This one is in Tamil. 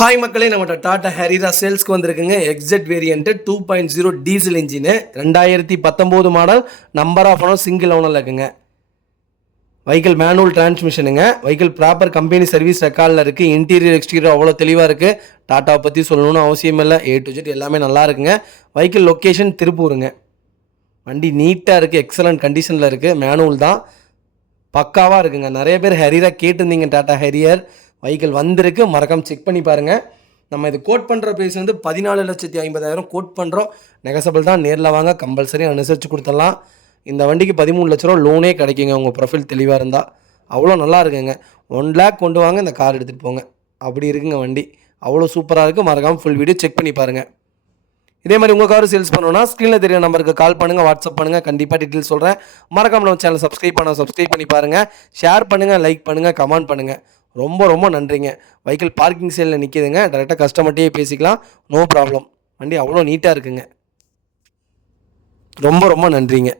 ஹாய் மக்களே, நம்மகிட்ட டாடா ஹெரியரா சேல்ஸ்க்கு வந்திருக்குங்க. XZ variant 2.0 diesel engine 2019 model. Number of owner single ஓனரில் இருக்குங்க. வெஹிக்கிள் மேனுவல் டிரான்ஸ்மிஷனுங்க. வெஹிக்கிள் ப்ராப்பர் கம்பெனி சர்வீஸ் ரெக்கார்டில் இருக்குது. இன்டீரியர் எக்ஸ்டீரியர் அவ்வளோ தெளிவாக இருக்குது. டாட்டாவை பற்றி சொல்லணும்னு அவசியம் இல்லை. A to Z எல்லாமே நல்லா இருக்குங்க. வெஹிக்கிள் லொக்கேஷன் திருப்பூருங்க. வண்டி நீட்டாக இருக்குது, எக்ஸலண்ட் கண்டிஷனில் இருக்குது. மேனுவல் தான், பக்காவாக இருக்குங்க. நிறைய பேர் ஹெரியரா கேட்டிருந்தீங்க. டாடா ஹெரியர் வெஹிக்கிள் வந்திருக்கு, மறக்காம செக் பண்ணி பாருங்கள். நம்ம இது கோட் பண்ணுற ப்ரைஸ் வந்து 14,50,000 கோட் பண்ணுறோம். நெகசபிள் தான். நேரில் வாங்க, கம்பல்சரி அனுசரித்து கொடுத்துடலாம். இந்த வண்டிக்கு 13 லட்ச ரூபா லோனே கிடைக்குங்க, உங்கள் ப்ரொஃபைல் தெளிவாக இருந்தால். அவ்வளோ நல்லா இருக்குங்க. 1 lakh கொண்டு வாங்க, இந்த கார் எடுத்துகிட்டு போங்க. அப்படி இருக்குங்க வண்டி, அவ்வளோ சூப்பராக இருக்குது. மறக்காமல் ஃபுல் வீடியோ செக் பண்ணி பாருங்கள். இதே மாதிரி உங்கள் கார் சேல்ஸ் பண்ணணும்னா ஸ்க்ரீனில் தெரிய நம்பருக்கு கால் பண்ணுங்கள், வாட்ஸ்அப் பண்ணுங்கள். கண்டிப்பாக டீட்டெயில் சொல்கிறேன். மறக்காமல் நம்ம சேனல் சப்ஸ்கிரைப் பண்ணி பாருங்கள். ஷேர் பண்ணுங்கள், லைக் பண்ணுங்கள், கமெண்ட் பண்ணுங்கள். ரொம்ப ரொம்ப நன்றிங்க. வெஹிக்கிள் பார்க்கிங் சேலில் நிற்கிதுங்க. டேரெக்டாக கஸ்டமர்கிட்டே பேசிக்கலாம், நோ ப்ராப்ளம். வண்டி அவ்வளோ நீட்டாக இருக்குங்க. ரொம்ப ரொம்ப நன்றிங்க.